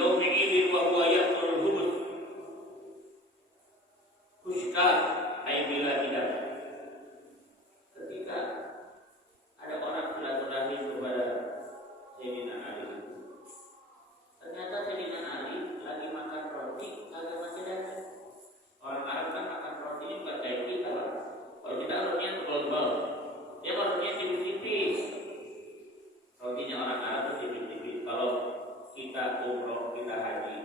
yaumi idin wa huwa yaqul hubus pushkar ay bila tidak. Ketika ada orang silaturahmi kepada Sayyidina Ali, ternyata Sayyidina Ali lagi makan roti, agak masih datang. Orang Arab kan makan roti ini bukan kayak kita. Kalau kita rotinya tebal-tebal, dia rotinya tipis-tipis. Rotinya orang Arab itu tipis-tipis. Kalau kita umroh, kita haji,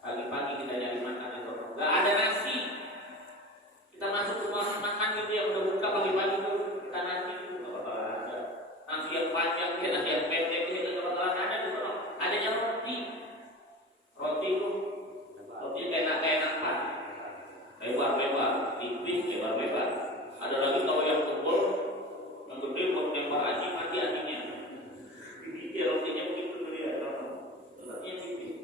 pagi-pagi kita nyari makan itu nggak ada nasi. Kita masuk ke rumah makan gitu yang udah buka pagi-pagi itu kita nasi itu nggak bakalan ada. Nasi yang panjang, nasi yang pendek itu nggak bakalan ada di sana. Adanya roti. Roti itu roti kayak apa? Lebar-lebar, tipis, lebar-lebar. Ada lagi kalau yang tebal, yang gede buat lempar aci mati acinya. Dia rotinya begitu dia, rotinya tipis.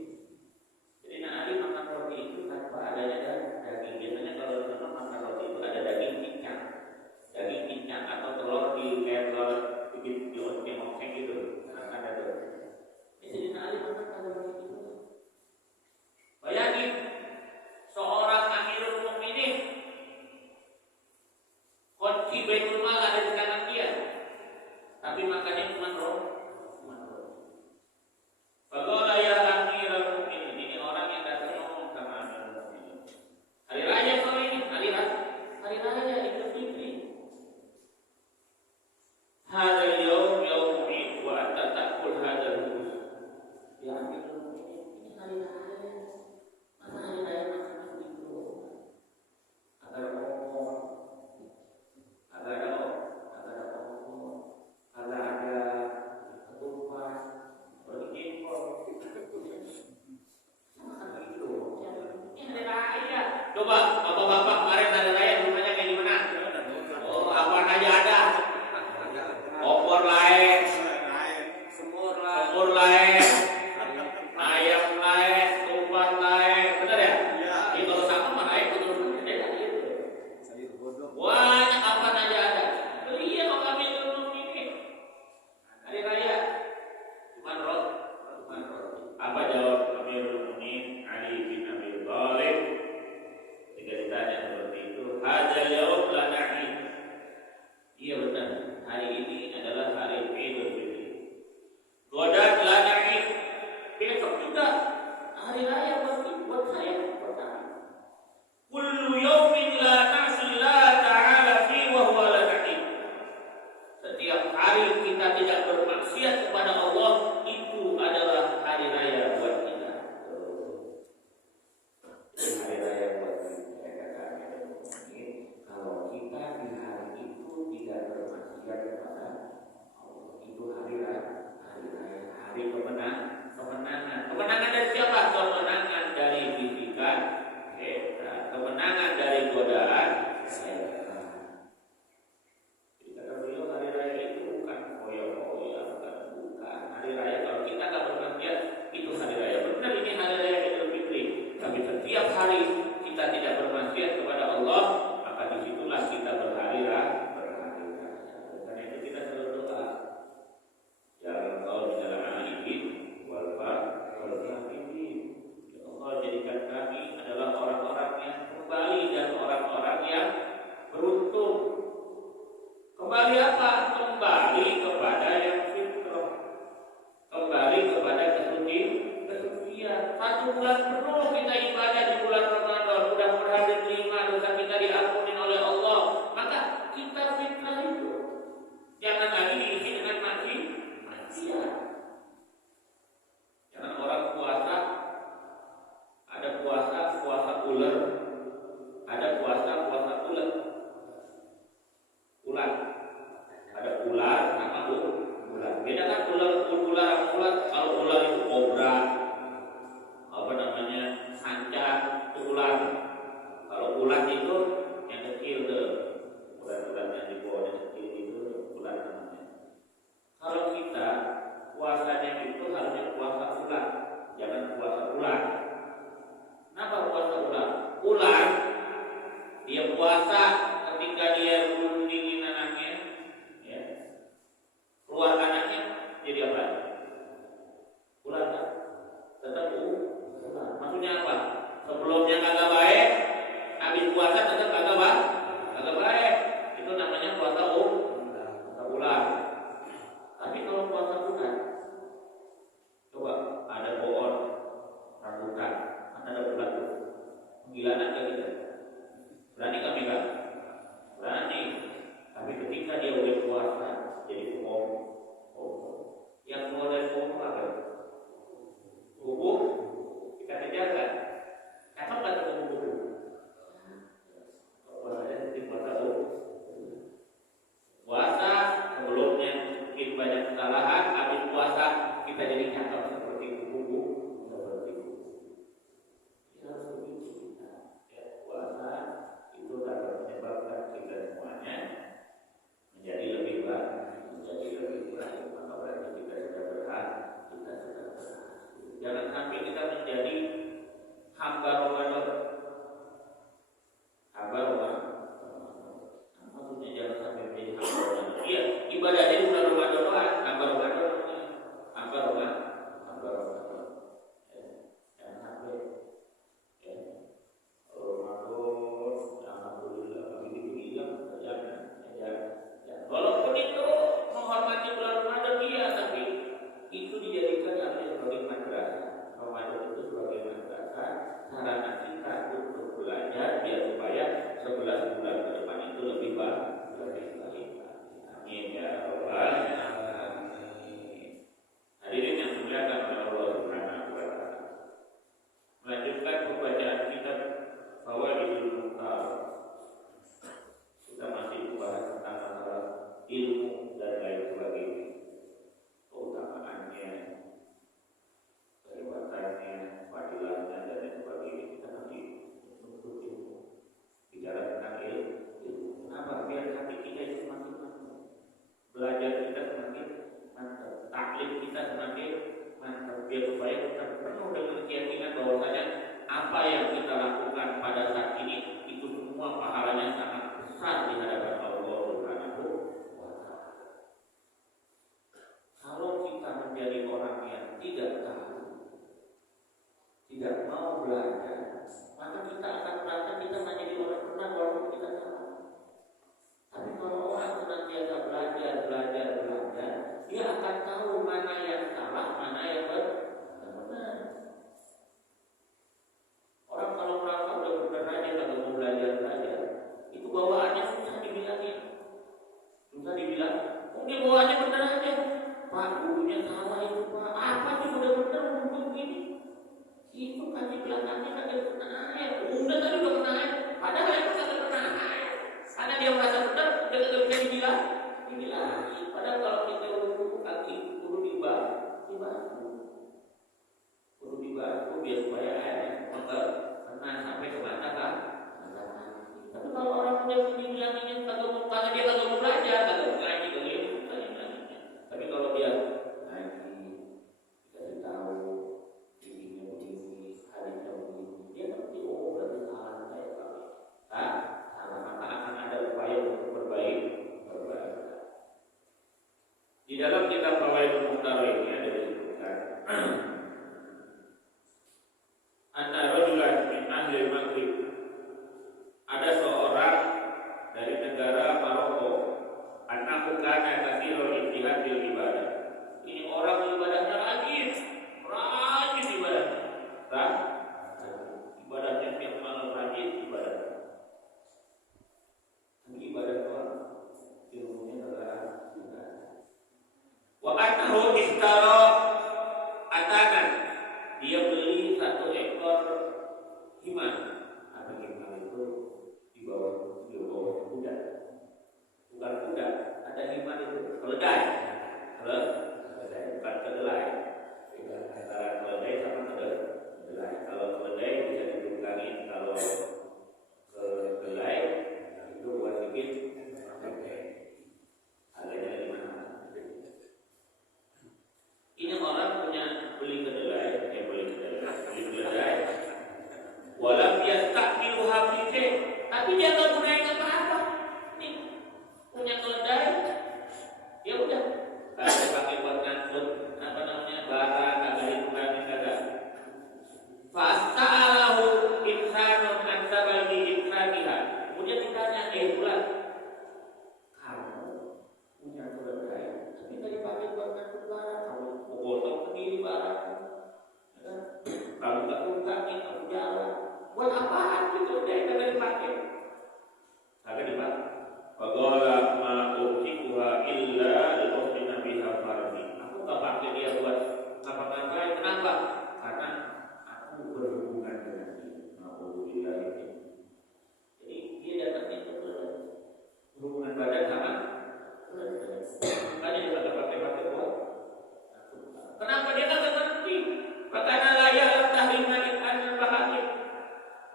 Jadi Ali makan roti itu tanpa adanya daging. Biasanya kalau kita makan roti itu ada daging cincang atau telur di kayak telur bikin di oseng gitu. Nah, ada tuh. Jadi Ali makan roti itu. Bayangin seorang akhirul mukminin, kunci Baitul Mal ada di kanan dia, tapi makannya cuma roti. Faqala ya amirul mukminin, ini orang yang datang ngomong sama amirul mukminin. Hari raya sore ini, hari raya Idul Fitri. Hadzal yaum yaum Eid wa anta ta'kul hadzal khubuz. Ya amirul mukminin, ini hari raya. Masa hari raya makan begitu? Ada opor, ada ketupat, roti impor. Makan begitu. Ini hari raya. Coba bapak-bapak kemarin hari raya rumahnya kayak gimana? Oh, apa aja ada. Opor lain, semur lain, ayam lain, ketupat lain, benar ya? Ini kalau sama mana ayam terus beda gitu. Banyak apa aja ada. Iya kalau kami dulu ini hari raya cuma roti. Apa jawab Amirul Mukminin Ali bin Abi Thalib? Jika ditanya seperti itu, hadzal yaum la na'id. Iya benar, hari ini adalah hari Idul Fitri. Godan la na'id. Besok juga hari raya buat saya, buat kami. Kullu yaumin la na'sillah ta'ala fi wa huwa la na'id. Setiap hari kita tidak bermaksiat kepada Allah, itu adalah hari raya buat kita. Hari raya buat kita, kalau kita di hari itu tidak bermaksiat kepada Allah, itu hari raya, hari kemenangan. Kemenangan dari siapa? Kemenangan dari bisikan setan, kemenangan dari godaan setan. Kata beliau hari raya itu bukan koya-koya, bukan hari raya. Kalau kita tak bermaksiat, itu hari raya. Benar ini hari raya Idul Fitri. Tapi setiap hari kita tidak bermaksiat kepada Allah, maka disitulah kita berhari raya. Karena itu kita selalu doa, ya Allah minal aidin wal fitrin. Ya Allah jadikan kami adalah orang-orang yang kembali dan orang-orang yang beruntung. Kembali apa? Kembali kepada yang fitrah. Kembali kepada kesucian. 1 bulan penuh kita ibadah di bulan Ramadan. Mudah-mudahan diterima, dosa kita diampuni oleh Allah. Maka kita fitrah itu jangan lagi diisi dengan maksiat. Jangan orang puasa, ada puasa ular, ada puasa ular. Ular. Ada ular sama ular. Beda kan ular. Kalau ular itu kobra, sanca, Maksudnya apa? Sebelumnya kagak baik, habis puasa tetap kagak baik, kagak baik. Itu namanya puasa ulang. Tapi kalau puasa bukan, coba ada bohong, rambutan, ada bulan tuh, gilanan kayak gitu. Berani kami kan? Berani. Tapi ketika dia udah puasa, jadi bohong. Yang keluar dari bohong apa? Tubuh kita terjaga. Kapan nggak tubuh? Puasanya seperti puasa sebelumnya mungkin banyak kesalahan, habis puasa kita jadi cakep seperti kubu seperti itu. Ya begitu kita. Ya, puasa itu dapat menyebabkan kita semuanya menjadi lebih baik, menjadi lebih baik. Maka berarti kita sudah berhasil, kita sudah berhasil. Jangan sampai kita menjadi hamba Ramadan. Hamba Ramadan. Maksudnya jangan sampai menjadi hamba Ramadan. Iya, ibadahnya bukan Ramadan doang, hamba Ramadan. Hamba Ramadan. Hamba Ramadan. Jangan sampai Ramadan, alhamdulillah begini ya. Walaupun itu menghormati bulan Ramadan iya, tapi itu dijadikan sebagai madrasah. Ramadan itu sebagai madrasah, sarana kita untuk belajar biar supaya 11 bulan ke depan itu lebih baik. Amin ya rabbal alamin. Hadirin yang dimuliakan oleh Allah Subhanahu wa taala. Melanjutkan pembacaan kitab Fawaidul Mukhtar. Kita masih membahas tentang masalah ilmu dan lain sebagainya. Keutamaannya, kehebatannya, fadilahnya dan lain sebagainya. Kita masih menuntut ilmu. Bicara tentang ilmu. Kenapa? Biar hati kita itu semakin mantap. Belajar kita semakin mantap. Taklim kita semakin mantap. Biar supaya kita penuh dengan keyakinan bahwasanya apa yang kita lakukan pada saat ini itu semua pahalanya sangat besar di hadapan Allah Subhanahu wa taala. Kalau kita menjadi orang yang tidak tahu, tidak mau belajar, maka kita akan merasa kita menjadi orang benar walaupun kita salah. Tapi kalau orang senantiasa belajar, dia akan tahu mana yang salah, mana yang benar. Orang kalau merasa udah benar aja kalau mau belajar, itu bawaannya susah dibilangin. Dia bawaannya benar aja. Pak, gurunya salah itu Pak. Apa sih udah benar begini? Itu kasih belakangnya kagak kena air. Udah tadi udah kena air. Padahal itu kagak kena air. Karena dia merasa benar, dia kagak bisa dibilang. Padahal kalau kita udah kaki, kudu dibasuh biar supaya airnya kena sampai ke mata kan. Tapi kalau orang udah dibilanginnya kagak mau, karena dia kagak mau belajar, kagak mau ngaji, tapi kalau dia ngaji, dikasih tahu begini, hadisnya begini, dia ngerti, oh berarti salah saya salah, maka akan ada upaya untuk berbaik. Di dalam kitab Fawaidul Mukhtar ini ada disebutkan anna rajulan min ahli Maghrib, ada seorang dari negara Maroko, annahu kana katsirul ijtihad fil ibadah. Ini orang ibadahnya rajin ibadahnya. Ibadahnya tiap malam rajin ibadah. Ibadah doang. Ilmunya adalah ibadah. Wa annahu ishtara atanan. Dia beli 1 ekor himan. Ada himan itu di bawah kuda. Bukan kuda, ada himan itu keledai. Bukan kedelai. Antara keledai sama kedelai. Kalau keledai bisa diturunkan, kalau kedelai itu buat bikin harganya dari mana? Ini orang punya beli kedelai. Walau dia tak milu habisnya, tapi dia nggak gunain apa-apa. Nih punya keledai, ya udah. Ada pakai buat ngangkut bara, kagak hitungan, kagak pas.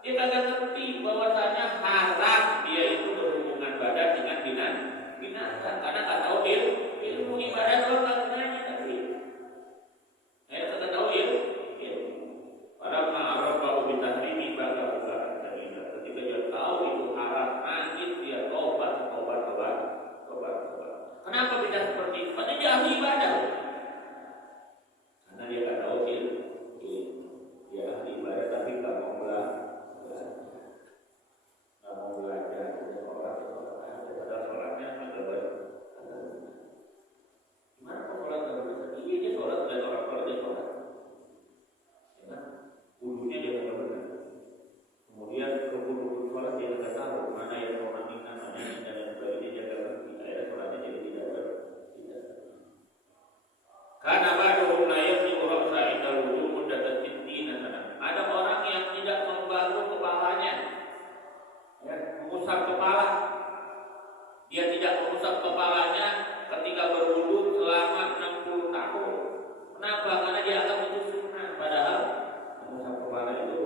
Dia kagak ngerti bahwasanya haram dia itu berhubungan badan dengan binatang karena nggak tahu ilmu ibadah doang nggak gunanya tapi kagak tahu ilmu. Pada ma'arafahu bitahrimi baka buka ketika dia tahu itu haram anjir dia tobat. Kenapa bisa seperti itu? Karena dia ahli ibadah. Karena dia nggak tahu ilmu. Dia ahli ibadah tapi nggak mau belajar. Dia sholat padahal sholatnya agak baik. Gimana kok sholat nggak bisa? Iya dia sholat, dan orang sholat dia sholat. Ya kan? Wudunya dia nggak benar. Kemudian wudu sholat dia nggak tahu mana yang memandikan, mana yang dan sebagainya dia nggak ngerti. Akhirnya sholatnya jadi tidak. Karena baru naik di orang lain dalam wudu dan tintina sana. Ada orang yang tidak membalu kepalanya, ya, mengusap kepala. Dia tidak mengusap kepalanya ketika berwudu selama 60 tahun. Kenapa? Karena dia akan itu sunnah. Padahal mengusap kepala itu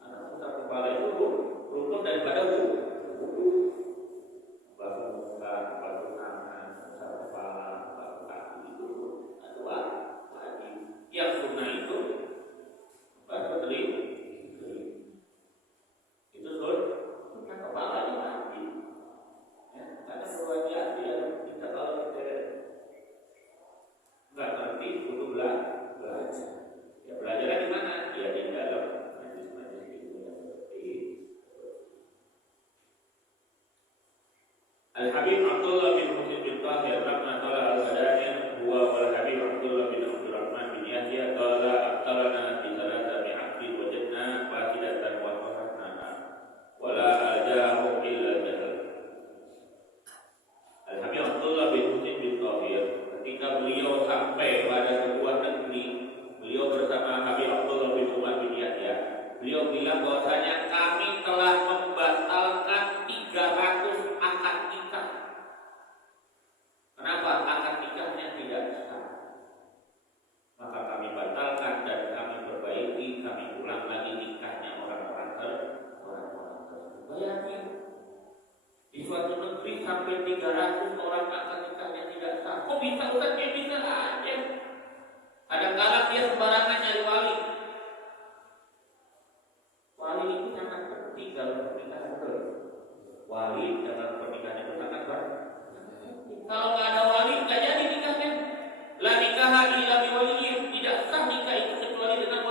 karena mengusap kepala itu rukun daripada wudu. Basuh muka, basuh tangan, basuh kepala, basuh kaki itu adalah wajib. Yang sunnah itu basuh telinga. Itu sunnah kepalanya wajib. Ya, karena perwajiban dia kita kalau kita nggak ngerti butuh belajar. Ya belajarnya di mana? Ya di dalam majlis-majlis itu yang seperti Al-Habib Abdullah bin Husain bin Tahir rahmatullah al-Badani huwa wal Habib Abdullah bin Abdurrahman bin Yahya qala aqtalana bi thalathati aqdi wajadna faqidatan wa fahatna wala ajahu illa jahal. Al-Habib Abdullah bin Husain bin Tahir ketika beliau sampai pada sebuah negeri, beliau bersama Habib Abdullah bin Umar bin Yahya, beliau bilang bahwasanya kami telah membatalkan 300 akad nikah. Kenapa akad nikahnya tidak sah? Maka kami batalkan dan kami perbaiki, kami ulang lagi nikahnya orang-orang tersebut. Bayangin, di suatu negeri sampai 300 orang akad nikahnya tidak sah. Kok bisa Ustaznya? Bisa aja. Kadang-kadang dia sembarangan nyari wali. Wali itu sangat penting dalam pernikahan itu. Wali dalam pernikahan itu sangat penting. Kalau nggak ada wali, nggak jadi nikahnya. La nikaha illa biwaliyin. Tidak sah nikah itu kecuali dengan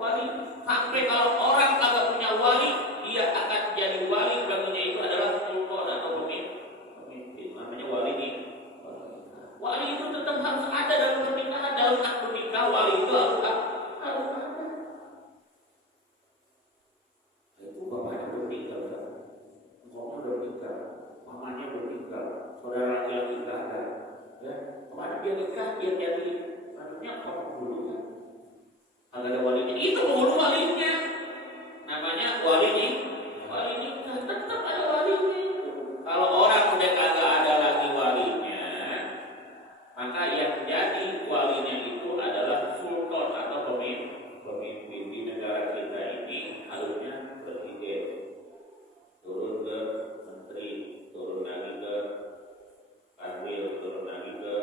wali. Sampai kalau orang kagak punya wali, dia akan jadi wali. Walinya itu adalah sultan atau pemimpin. Namanya wali ini. Wali itu tetap harus ada dalam pernikahan. Dalam akad nikah, wali itu harus ada. Itu bapaknya bertinggal, ngomong bertinggal, mamanya bertinggal, saudara laki-laki nggak ada. Ya, kemana dia nikah? Dia jadi maksudnya orang bulunya. Kalau ada walinya, itu penghulu walinya. Namanya wali nikah, tetap ada walinya. Kalau orang udah kagak ada lagi walinya, maka yang jadi walinya itu adalah sultan atau pemimpin di negara kita ini. Harusnya presiden, turun ke menteri, turun lagi ke kanwil, turun lagi ke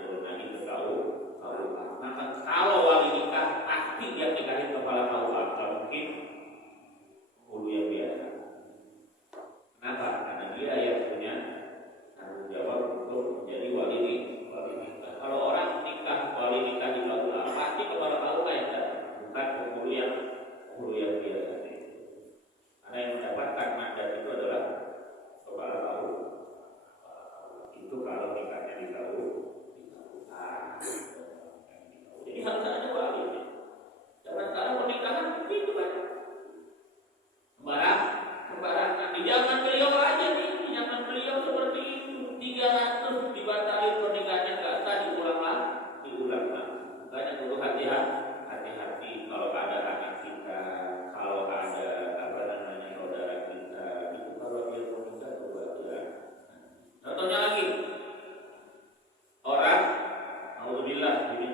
turun lagi ke KUA. Maka kalau wali nikah pasti dia nikahin kepala KUA, kalau mungkin hulu yang biasa. Kenapa? Karena dia yang punya tanggung jawab untuk menjadi wali nikah. Kalau orang nikah wali nikah di KUA pasti kepala KUA yang ada, bukan hulu yang biasa. Karena yang mendapatkan mandat itu adalah kepala KUA. Itu kalau nikahnya di KUA. Jadi harus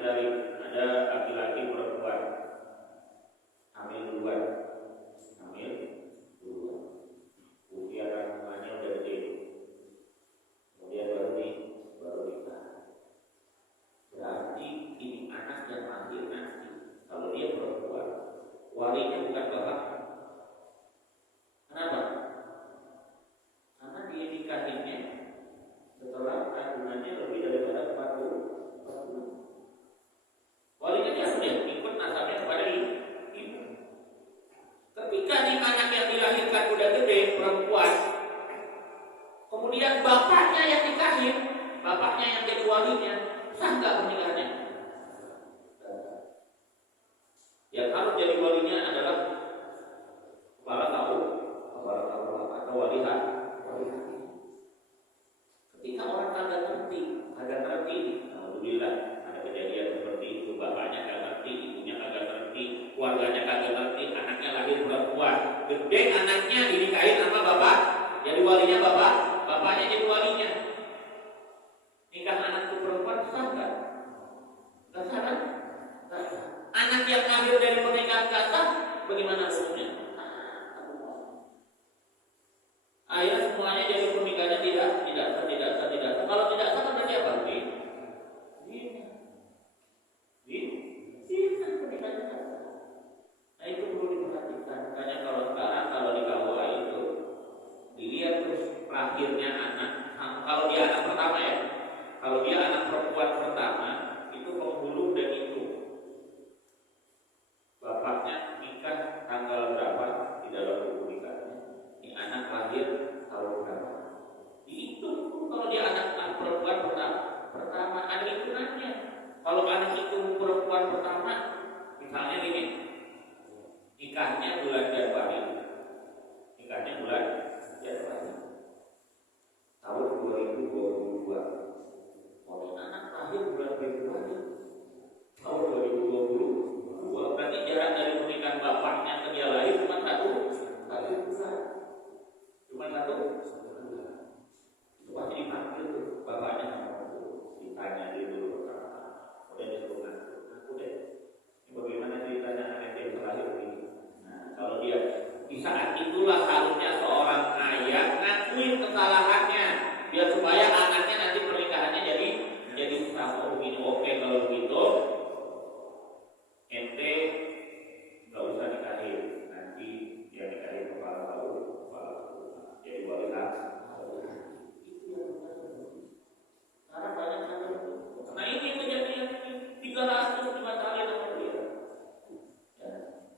dari ada laki-laki perempuan hamil duluan, usia kandungannya udah gede, kemudian baru nikah. Berarti ini anak yang lahir nanti, kalau dia perempuan, walinya bukan bapak. Kenapa? Karena dia nikahinnya setelah kandungannya lebih daripada 40 bulan. Walinya dia sudah ikut nasabnya kepada ibu. Ketika nih anak yang dilahirkan udah gede, perempuan, kemudian bapaknya yang nikahin, bapaknya yang jadi walinya, sah nggak pernikahannya? Yang harus jadi walinya adalah kepala tahu atau walihan. Ketika orang kagak ngerti, alhamdulillah ada kejadian seperti itu, bapaknya kagak ngerti, ibunya kagak ngerti, keluarganya kagak ngerti, anaknya lahir perempuan, gede anaknya dinikahin sama bapak, jadi walinya bapaknya jadi walinya. Nikah anakku perempuan sah nggak? Nggak sah kan? Anak yang lahir dari pernikahan nggak sah, bagaimana hukumnya? Akhirnya semuanya jadi pernikahannya tidak sah. Kalau tidak sah kan berarti apa? Nah itu perlu diperhatikan. Makanya kalau sekarang kalau di KUA itu dilihat terus lahirnya anak. Kalau dia anak pertama ya, kalau dia anak perempuan pertama itu penghulu dan itu bapaknya nikah tanggal berapa di dalam buku nikahnya. Ini anak lahir tahun berapa? Dihitung kalau dia anak perempuan pertama ada hitungannya. Kalau anak itu perempuan pertama, misalnya gini, nikahnya bulan Januari tahun 2022. Kalau anak lahir bulan Februari tahun 2022, berarti jarak dari pernikahan bapaknya ke dia lahir cuma satu bulan. Itu pasti dipanggil tuh bapaknya sama ditanya dulu, kemudian disuruh ngaku deh. Ini bagaimana ceritanya anak yang terlahir ini? Nah, kalau dia di saat itulah harusnya seorang ayah ngakuin kesalahannya, biar supaya anaknya nanti pernikahannya jadi sah. Oh begini, oke kalau begitu ente nggak usah nikahin, nanti dia nikahin kepala tahu jadi walilah. Karena banyak hal itu. Nah ini kejadian 300 dibatalin sama dia. Ya.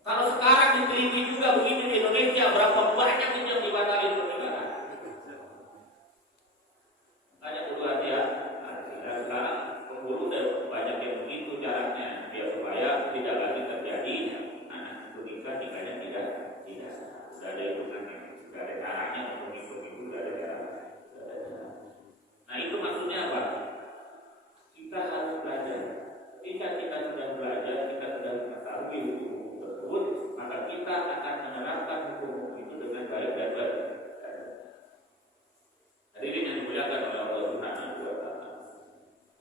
Kalau sekarang diteliti juga begini di Indonesia, berapa banyak yang dibatalin pernikahan? Makanya perlu hati-hati. Dan sekarang penghulu dan banyak yang begitu caranya, biar supaya tidak lagi terjadi anak itu nikahnya tidak sudah ada hitungannya, sudah ada caranya untuk menghitung itu, sudah ada caranya. Nah itu maksudnya apa? Kita harus belajar. Ketika kita sudah belajar, kita sudah mengetahui hukum tersebut, maka kita akan menerapkan hukum itu dengan baik dan benar. Hadirin yang dimuliakan oleh Allah Subhanahu wa Ta'ala.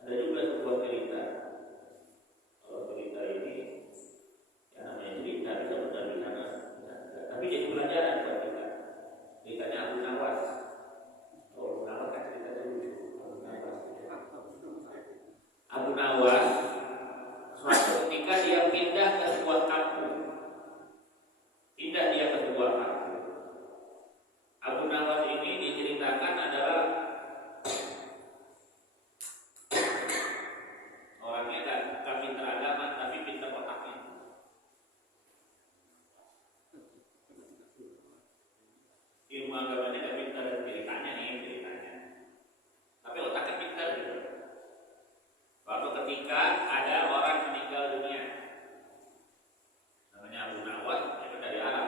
Ada juga sebuah cerita. Kalau cerita ini, ya namanya cerita, bisa benar bisa enggak. Tapi jadi pelajaran buat kita. Ceritanya Abu Nawas. Abu Nawas kan ceritanya lucu. Abu Nawas suatu ketika dia pindah ke sebuah kampung. Abu Nawas ini diceritakan adalah orangnya gak pintar agama, tapi pintar otaknya. Ilmu agamanya gak pintar ceritanya. Tapi otaknya pintar gitu. Waktu ketika ada orang meninggal dunia, namanya Abu Nawas, itu dari Arab,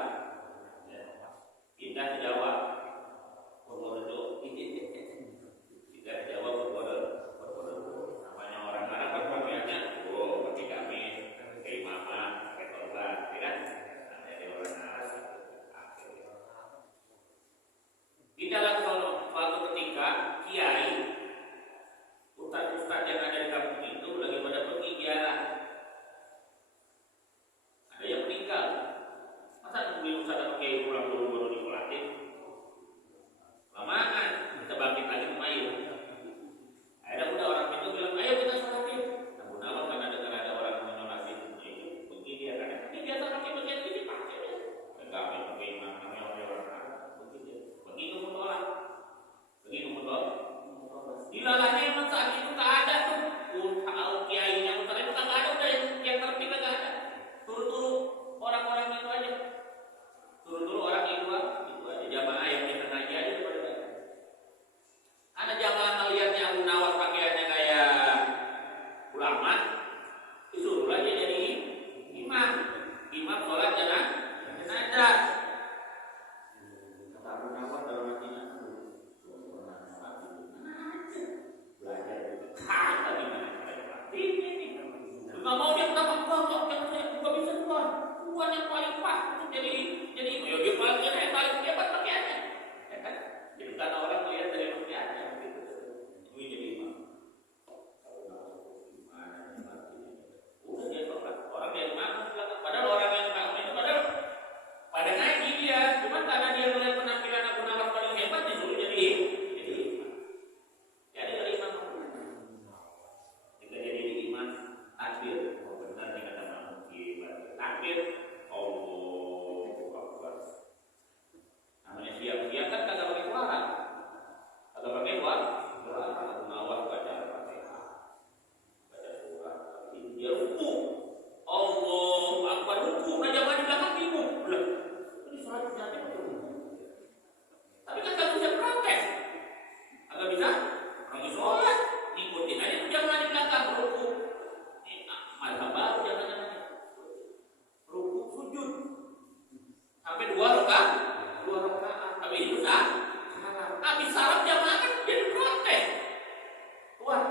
pindah ke Jawa, Purworejo, pindah ke Jawa Purworejo. Namanya orang Arab berpakaiannya, pakai gamis, pakai imamah, pakai toga, ya kan? Namanya orang Arab. Pindahlah ke sono. Suatu ketika kiai, ustaz yang ada di kampung itu lagi pada Nggak mau dia kenapa nggak bisa keluar. Tuhan yang paling pas untuk jadi ya dia paling hebat pakaiannya. Ya kan? Jadi karena orang melihat dari pakaiannya gitu. Itu jadi imam. Udah dia orang yang makan padahal orang yang makan itu padahal pada ngaji dia, cuma karena dia melihat penampilan Abu Nawas paling hebat disuruh jadi imam. Jadi dari imam. Jika dia jadi imam, takbir. Oh benar nih kata Muhammad. Takbir. Allahu Akbar. Namanya siap-siap kan kagak pakai suara. Kagak pakai suara. Abu Nawas baca Al-Fatihah. Baca surah. Dia ruku. Allahu Akbar ruku. Nah zaman di belakang bingung. Ini sholat sunatnya pakai ruku. Tapi kan gak bisa protes. Agak bisa. Orang sholat ngikutin aja jangan di belakang ruku. Mazhab baru jangan ruku sujud sampai dua rakaat. Tapi itu habis salam jamaah kan jadi protes. Tuhan,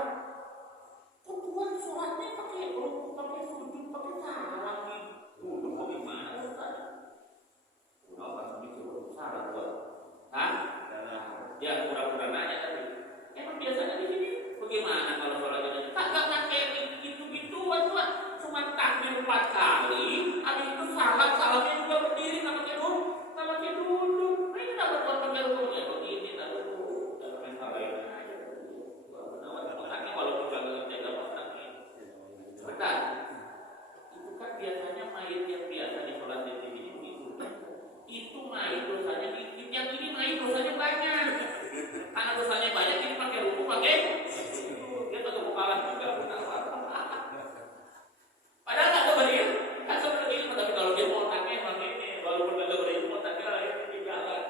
kok Tuhan sholatnya pakai ruku, pakai sujud, pakai salam nih? Duduk kok gimana Ustaz? Kenapa disuruh salah Tuhan? Hah? Dia pura-pura nanya tadi. Emang biasanya di sini bagaimana kalau sholatnya? Kagak pakai gitu-gituan Tuhan. Cuma takbir 4 kali, habis itu salamnya juga berdiri, nggak pakai duduk. Nah ini dapat Tuhan pakai duduk ya begini, lalu dalam masalah yang aja. Anaknya walaupun nggak ngerti agama anaknya. Sebentar, itu kan biasanya mayit yang biasa di sholat di sini begitu. Itu mayit dosanya dikit, yang ini mayit dosanya banyak. Karena dosanya banyak, ini pakai ruku, pakai dia tetap kalah juga. Padahal tak berilmu, kan sebenarnya tapi kalau dia mau pakai ini, walaupun tak berilmu, tapi lah ini di jalan.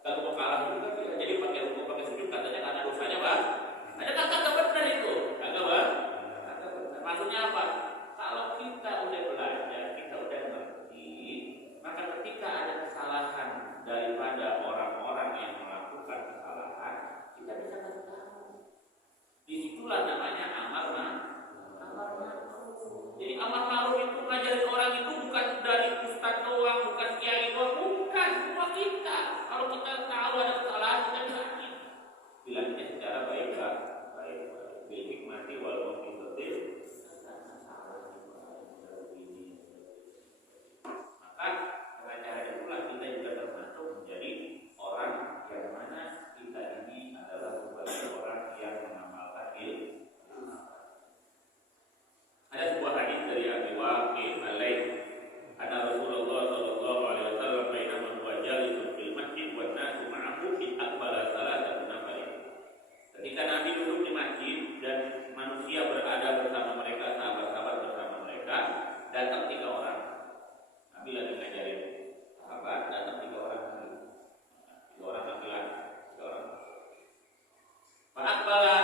Kalau mau kalah juga, jadi pakai ruku, pakai sujud katanya karena dosanya bang. Ada kata benar itu, kagak bang? Maksudnya apa? Kalau kita udah belajar, kita udah ngerti, maka ketika ada kesalahan daripada orang-orang yang melakukan kesalahan, kita bisa kasih tahu. Disitulah namanya amar ma'ruf. Jadi amar ma'ruf itu ngajarin orang itu bukan dari ustaz doang, bukan kiai doang, bukan semua kita. Kalau kita tahu ada kesalahan kita bilangin. Bilangnya secara baik-baik. Bil hikmati wal mau'izatil maka dengan cara itulah kita juga termasuk menjadi orang yang mana kita ini adalah sebagai orang yang mengamalkan ilmu. Ada sebuah hadis dari Abi Waqid alaih anna Rasulullah sallallahu alaihi wasallam bainama huwa jalisun fil masjid wan nasu ma'ahu aqbala salatun nafar. Ketika Nabi duduk di masjid dan manusia berada bersama mereka, sahabat-sahabat bersama mereka, datang 3 orang. Nabi lagi ngajarin sahabat, datang 3 orang lagi. 3 orang laki-laki, 3 orang. Fa aqbala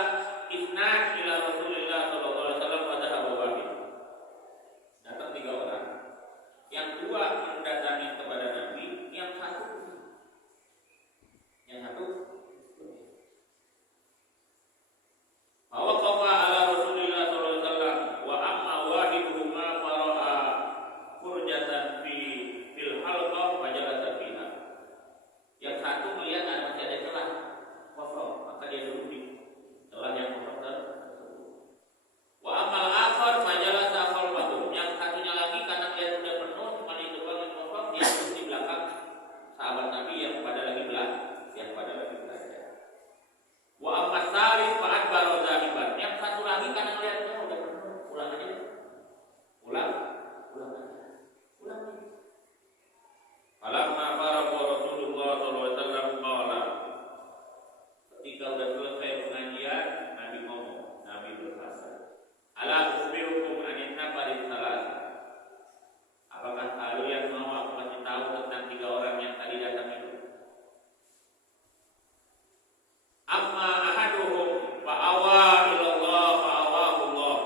isnan ila Rasulillah sallallahu alaihi wasallam wa dhahaba wahid. Datang 3 orang. Yang 2 mendatangi kepada Nabi, yang satu Waqafa ala Rasulillah sallallahu alaihi wasallam wa amma wahiduhuma fara'a furjatan fil halqah fajalasa fiha. Yang satu melihat masih ada celah kosong, maka dia duduk di celah yang kosong tersebut. Wa amal akhar fajalasa khalfahu. Yang satunya lagi karena dia sudah penuh cuma itu yang kosong, dia duduk di belakang sahabat Nabi yang pada lagi belajar. Wa amma salis fa'ad barozahiban. Yang satu lagi karena lihatnya udah penuh, ulang aja. Ulang aja. Falamma faraqa Rasulullah sallallahu alaihi wasallam qala. Ketika udah selesai pengajian, Nabi ngomong, Nabi berkata, "Ala ukhbirukum anin nafaris salas." Apakah kalian mau aku kasih tahu tentang 3 orang yang tadi datang itu? Amma ahaduhum fa'awa ilallah fa'awahullah.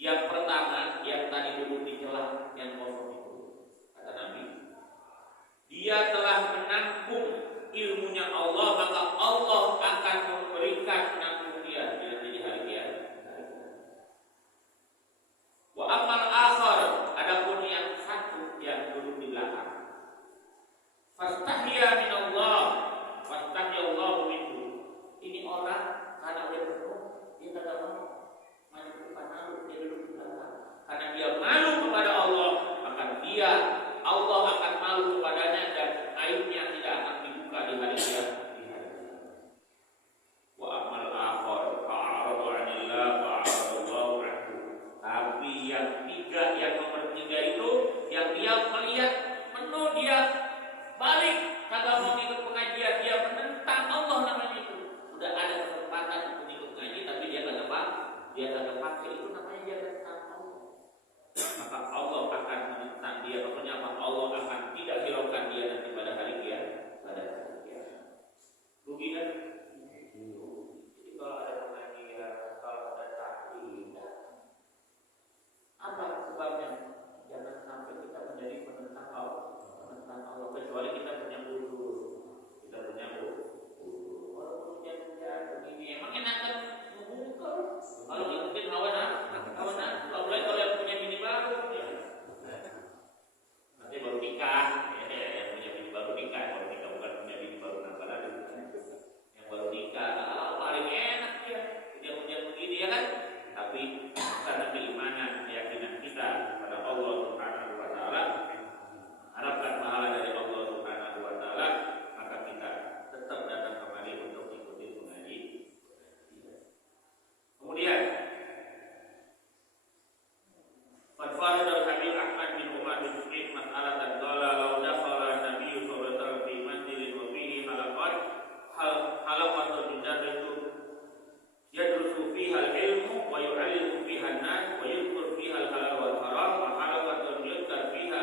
Yang pertama, yang tadi duduk di celah yang kosong itu, kata Nabi, dia telah menampung ilmunya Allah, maka Allah akan memberikan penampungan dia di hari kiamat. malu, dia duduk di belakang. Karena dia malu kepada Allah, maka Allah akan malu kepadanya dan aibnya tidak akan dibuka di hari kiamat. Wa amal akhir fa'aradu 'anillah fa'aradallahu 'anhu. Tapi yang tiga, yang nomor tiga itu, yang dia melihat penuh, dia balik, kagak mau ikut pengajian, dia menentang Allah namanya itu. Udah ada kesempatan untuk ikut ngaji, tapi dia kagak pakai, itu namanya dia tentang Allah. Maka Allah akan menentang dia, pokoknya apa? Allah akan tidak hiraukan dia nanti pada hari kiamat. Rugi kan? Jadi kalau ada pengajian, kalau ada taklim, apa sebabnya? Jangan sampai kita menjadi penentang Allah, kecuali kita punya guru. Walaupun hujan begini, emang enakan memukul. Kalau ngikutin hawa nafsu, apalagi kalau yang punya bini baru, ya. Nanti baru nikah, yang punya bini baru nikah, kalau nikah bukan punya bini baru nambah lagi. Yang baru nikah, paling enak dia, hujan begini ya kan. Tapi karena keimanan, keyakinan kita pada Allah Subhanahu wa Ta'ala, harapkan pahala dari Allah Subhanahu wa Ta'ala, maka kita tetap datang kembali untuk ikuti mengaji. Kemudian Fatwa dari Habib Ahmad bin Umar bin Smith masalah dan qala law dakhala Nabi sallallahu alaihi wasallam fi manzilin wa fihi halaqatun yudarrisu yadrusu fiha al-ilmu wa yu'allimu fiha an-nas wa yadhkur fiha al-halal wal haram wa halaqatun yudkar fiha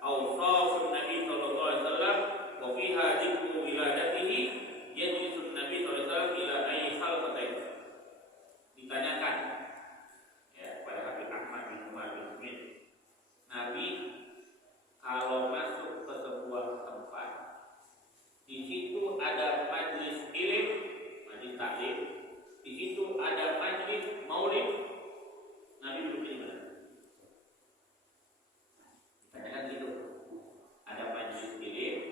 awsafun Nabi sallallahu alaihi wasallam wa fiha dhikru wiladatihi yajlisu Nabi sallallahu alaihi wasallam ila ayyi halqatain. Ditanyakan ya kepada Habib Ahmad bin Umar bin Smith, Nabi kalau masuk ke sebuah tempat, di situ ada majlis ilmu, majlis taklim, di situ ada majlis maulid, Nabi duduk di mana? Ditanyakan gitu. Ada majlis ilmu,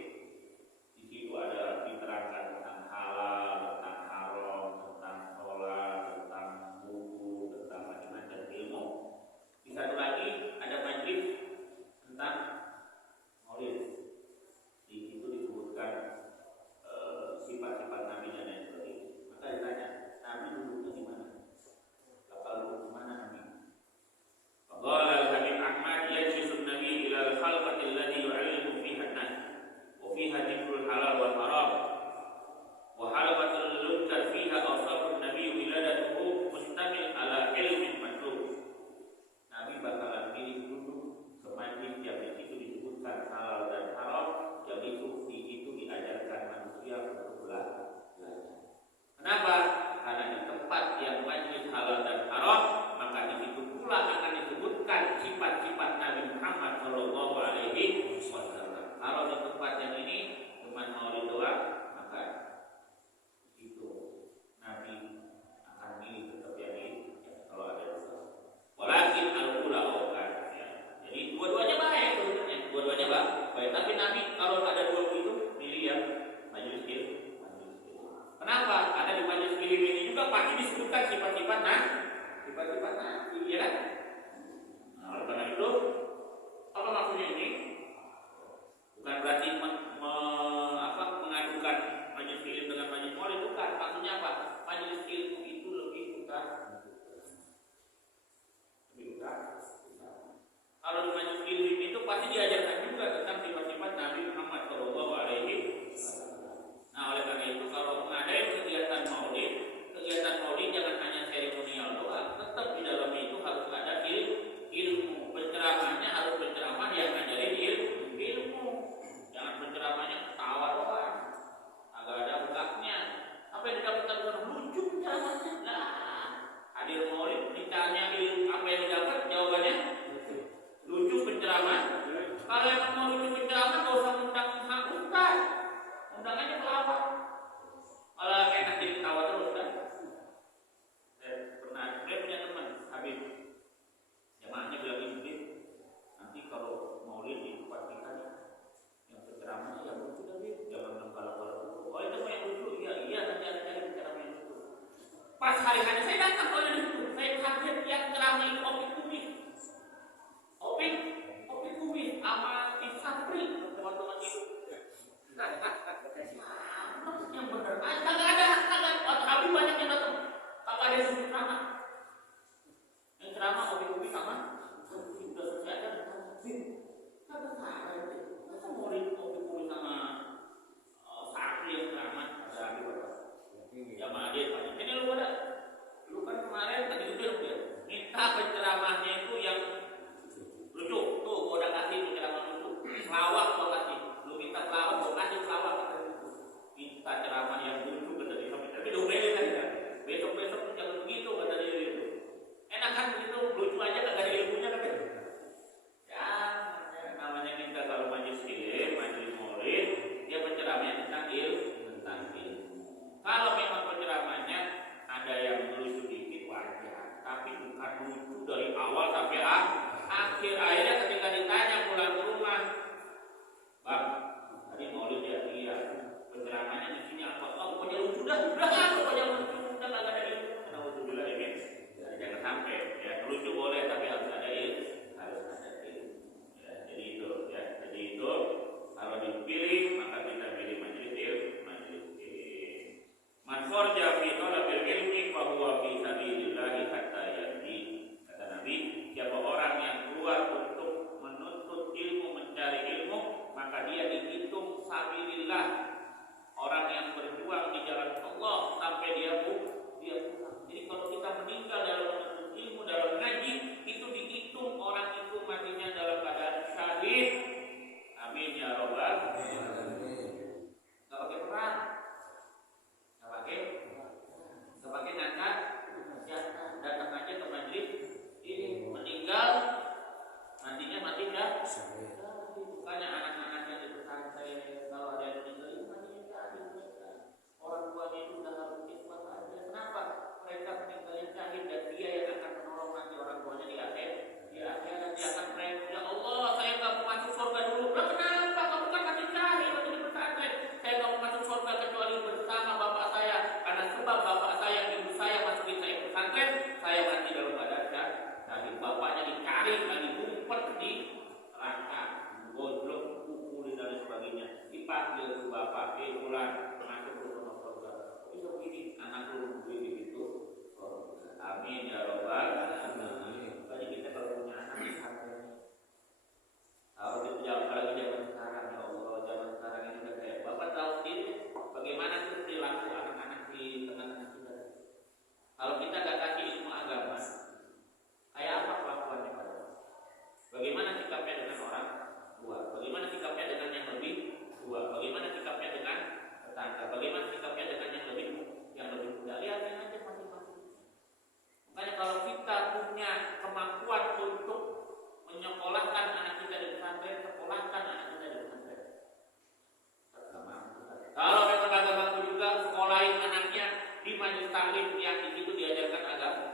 di situ ada diterangkan tentang halal, tentang haram, tentang sholat, tentang buku, tentang macam-macam ilmu. Di satu lagi ada majlis tentang maulid. Di situ disebutkan sifat-sifat Nabi dan lain sebagainya. Maka ditanya, Nabi duduknya di mana? Bakal duduk di mana Nabi? Faqala al-Habib Ahmad yajlisu Nabi ila al-khalqati allati yu'allimu fiha an-nas wa fiha dhikrul halal wal haram wa halaqatul yudkar fiha awsafun Nabi wiladatuhu mustamil ala ilmin matlub. Nabi bakalan pilih duduk ke majlis yang di situ disebutkan halal dan haram, yang itu di situ diajarkan manusia untuk belajar. Kenapa? Karena di tempat yang majlis halal dan haram, maka di situ pula akan disebutkan sifat-sifat Nabi Muhammad Shallallahu Alaihi Wasallam. Kalau di tempat yang ini cuma maulid doang, maka di situ Nabi akan milih tetap yang ini kalau ada dosa. Walakin al-ula awkan. Jadi dua-duanya baik sebenarnya, dua-duanya baik. Tapi Nabi kalau ada dua itu pilih yang majlis ilmu. Kenapa? Karena di majlis ilmu ini juga pasti disebutkan sifat-sifat Nabi, ya kan? Nah, oleh karena itu, apa maksudnya ini? Bukan berarti mengadukan majlis ilmu dengan majlis maulid, bukan. Maksudnya apa? Majlis ilmu itu lebih utama. Kalau di majlis ilmu itu pasti diajarkan juga tentang sifat-sifat Nabi Muhammad Shallallahu Alaihi Wasallam. Nah, oleh karena itu kalau mengadakan kegiatan maulid jangan hanya seremonial doang, tetap di dalamnya itu harus ada ilmu. Penceramahnya harus penceramah yang ngajarin ilmu. Jangan penceramahnya ketawa doang, agak ada bekaknya. Apa yang didapatkan lucu penceramahnya? Nah, hadir maulid ditanya ilmu apa yang didapat, jawabannya lucu penceramah. Kalau yang mau lucu penceramah nggak usah undang ustaz, undang aja pelawak. Malah enak jadi ketawa terus kan. Saya punya teman Habib, jamaahnya bilang gini, nanti kalau maulid di tempat kita yang penceramahnya yang lucu tapi jangan galak-galak. Oh itu mau yang lucu, iya nanti ada cari penceramah yang lucu. Pas hari-hari saya datang kalau yang lucu, saya kaget yang ceramah itu Opik Kumis. Opik Kumis sama si Sapri teman-teman itu. Yang benar. Kagak ada. Habis banyak yang datang. Kagak ada yang suruh ceramah. Yang ceramah Opik Kumis sama sudah selesai aja. Kagak salah itu. Masa murid Opik Kumis sama Sapri yang ceramah ada habis berapa? Jamaah dia banyak. Ini lu pada. Lu kan kemarin tadi itu ya. Minta penceramahnya itu yang lucu. Tuh gua udah kasih penceramah lucu. Pelawak gua kasih. Lu minta pelawak, gua kasih pelawak. Minta ceramah yang lucu kata dia. Tapi domelin aja. Besok-besok jangan begitu kata dia. Enak kan begitu, lucu aja kagak ada ilmunya kan. Ya, namanya kita kalau majelis ilmu, majelis maulid, dia penceramahnya tentang ilmu. Kalau memang penceramahnya ada yang lucu dikit wajar, tapi bukan lucu dari awal sampai akhir. Akhirnya ketika ditanya pulang ke rumah, Bang, tadi maulid ya, iya. Penceramahnya isinya apa? Oh, pokoknya lucu dah, pokoknya lucu, udah nggak ada ilmu. Karena lucu juga ini, ya, jangan sampai ya lucu boleh, tapi harus ada ilmu, Ya, jadi itu kalau dipilih maka kita pilih majelis ilmu. Man kharja fi talabil ilmi fa huwa fi sabilillah hatta yati. Kata Nabi, siapa orang yang keluar untuk menuntut ilmu, mencari ilmu, maka dia dihitung sabilillah. Orang yang berjuang di jalan Allah sampai dia pulang. Jadi kalau kita meninggal dalam menuntut ilmu, dalam ngaji, itu dihitung orang itu matinya dalam keadaan syahid. Amin ya rabbal alamin. Enggak pakai perang. Sebagai ngangkat senjata, datang aja ke majelis ini, meninggal nantinya mati dah. Bukannya anak-anak yang di pesantren kalau ada yang meninggal itu matinya syahid mereka. Orang tuanya itu udah harus ikhlas aja. Kenapa? Mereka meninggalnya syahid dan dia yang akan menolong nanti orang tuanya di akhir. Dia akan mereka, ya Allah, saya nggak mau masuk surga dulu. Lah kenapa? Kamu kan mati syahid waktu di pesantren. Saya nggak mau masuk surga kecuali bersama bapak saya. Karena sebab bapak saya, ibu saya masukin saya ke pesantren, saya mati dalam keadaan syahid. Bapaknya dicari, diumpet di neraka, godlok, pukulin dan sebagainya. Dipanggil ke bapak, pulang masuk ke surga. Itu begini, anak lu begini gitu. Amin ya rabbal alamin. Makanya kita kalau punya anak pesantren, harus dijawab lagi zaman sekarang. Ya Allah, zaman sekarang ini udah kayak bapak tahu sendiri bagaimana tuh perilaku anak-anak di tengah-tengah kita. Kalau kita gak kasih ilmu agama, kayak apa kelakuannya pada? Bagaimana sikapnya dengan orang tua? Bagaimana sikapnya dengan yang lebih tua? Bagaimana sikapnya dengan tetangga? Bagaimana sikapnya dengan yang lebih muda? Lihatin aja masing-masing. Makanya kalau kita punya kemampuan untuk menyekolahkan anak kita di pesantren, sekolahkan anak kita di pesantren. Kalau memang agak mampu juga, sekolahin anaknya di majelis taklim yang di situ diajarkan agama.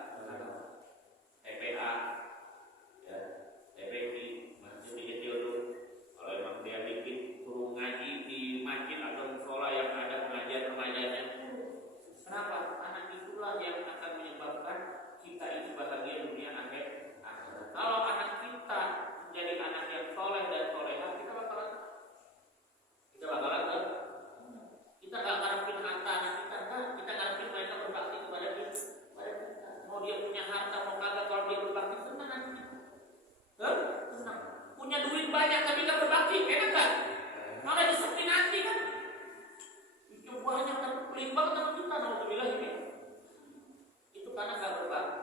TPA, ya, TPI, masih kecil dulu. Kalau memang dia bikin suruh ngaji di masjid atau musola yang ada pengajian remaja. Kenapa? Anak itulah yang akan menyebabkan kita itu bahagia dunia akhirat. Kalau anak kita menjadi anak yang soleh dan solehah, kita bakalan kita nggak ngarepin harta anak kita, enggak. Kita ngarepin mereka berbakti kepada kita. Mau dia punya harta, mau kagak, kalau dia berbakti senang nanti. Senang. Punya duit banyak tapi nggak berbakti, enak kan? Malah disepi nanti kan? Itu banyak tapi pelit banget sama kita, alhamdulillah ini. Itu karena nggak berbakti.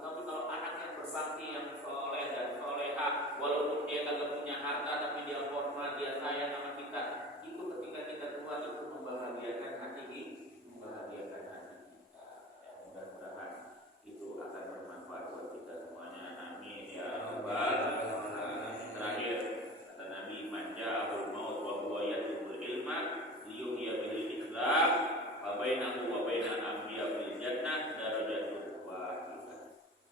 Tapi kalau anak yang berbakti, yang soleh dan solehah, walaupun dia kagak punya harta tapi dia hormat, dia sayang sama kita, itu ketika kita tua itu membahagiakan hati kita, membahagiakan hati kita. Ya, mudah-mudahan itu akan bermanfaat buat kita semuanya. Amin ya rabbal alamin. Terakhir kata Nabi, man ja'ahul maut wa huwa yatlubul ilma liyuhyiya bil Islam wa bainahu wa bainal anbiya fil jannah darajatun.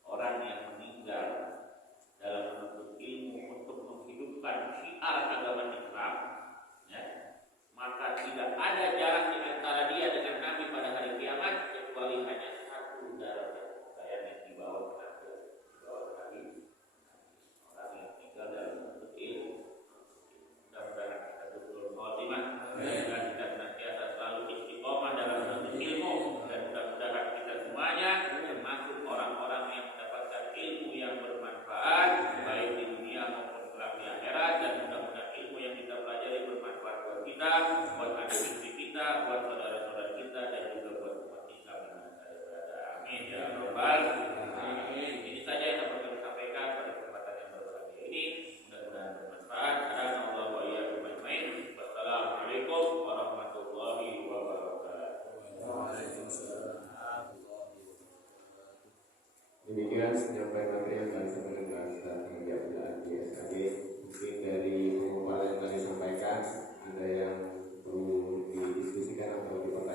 Orang yang meninggal dalam menuntut ilmu untuk menghidupkan syiar agama Islam, ya, maka tidak ada jarak di antara dia dengan Nabi pada hari kiamat kecuali hanya satu darah. Tuhan. Ini saja yang dapat kami sampaikan pada kesempatan yang berbahagia ini. Mudah-mudahan bermanfaat. Assalamualaikum warahmatullahi wabarakatuh. Wassalamualaikum warahmatullahi wabarakatuh. Waalaikumsalam. Demikian penyampaian materi yang kami sampaikan saat pengambilan di SKG. Mungkin dari pemaparan yang kami sampaikan ada yang perlu didiskusikan atau dipertanyakan.